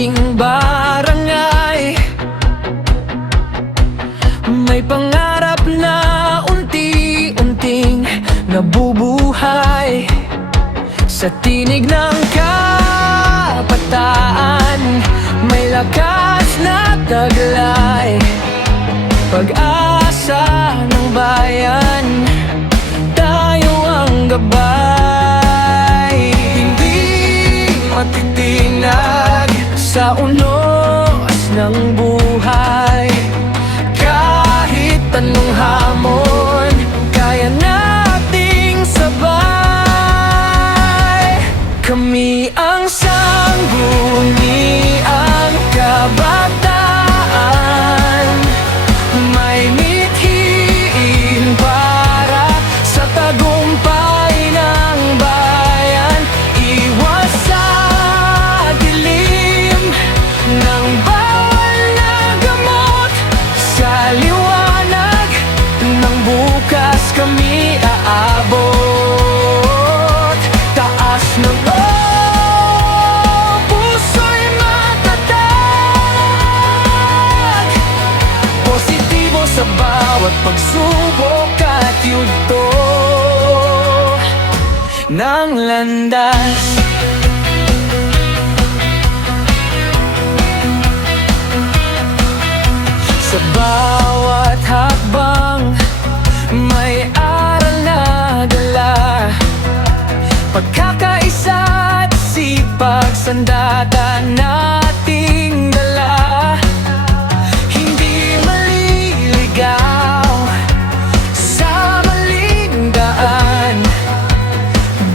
ating barangay. May pangarap na unti-unting nabubuhay sa tinig ng kabataan. May lakas na taglay, pag-asa ng bayan, tayo ang gabay. Hindi matitinag sa unos ng buhay, kahit anong hamon, kaya nating sabay. Kami ang sangguniang kabataan, may mithiin para sa tagumpay ng bayan. Iwas sa dilim ng bawal na gamot, sa liwanag ng bukas kami aabot. Taas ng puso'y matatag, positibo sa bawat pagsubok at yugto ng landas. Sa bawat hakbang may aral na dala, pagkakaisa at sipag sandata nating dala. Hindi maliligaw sa maling daan,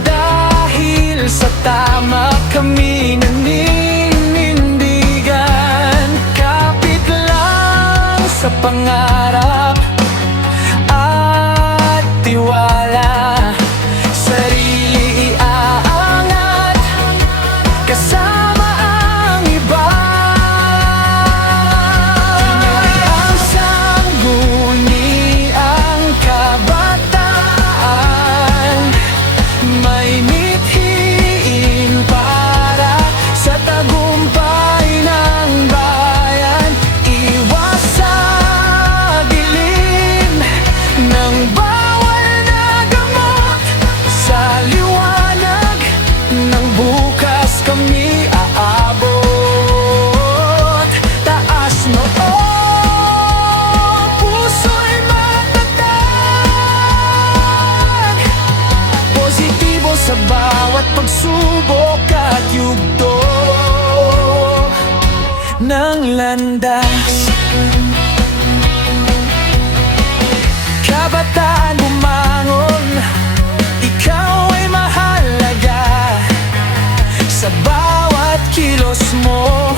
dahil sa tama kami naninindigan. Kapit lang sa pangarap at tiwala, sarili iaangat kasama ang iba. Ang sangguniang kabataan, may mithiin para sa tagumpay ng bayan. Iwas sa dilim ng bawal na gamot, sa liwanag ng bukas kami aabot. Taas noo, puso'y matatag, positibo sa bawat pagsubok at yugto ng landas. Kabataan bumangon, ikaw ay mahalaga. Sa bawat kilos mo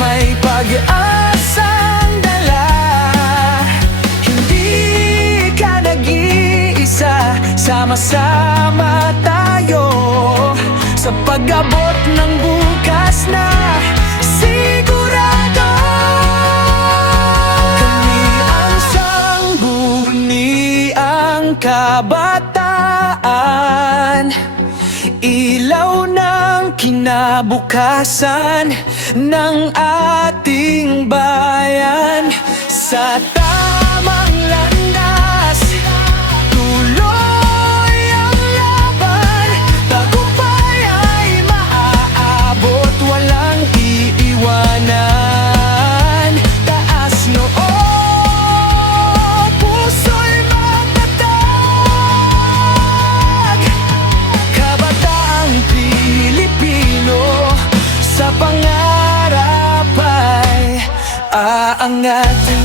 may pag-asang dala. Hindi ka nag-iisa, sama-sama tayo sa pag-abot ng bukas na sigurado. Kami ang sangguniang kabataan, ilaw ng kinabukasan ng ating bayan. Sa tamang landas, tuloy ang laban, tagumpay ay maaabot, walang iiwanan. Taas noo, puso'y matatag, kabataang Pilipino, sa pangarap ay aangat.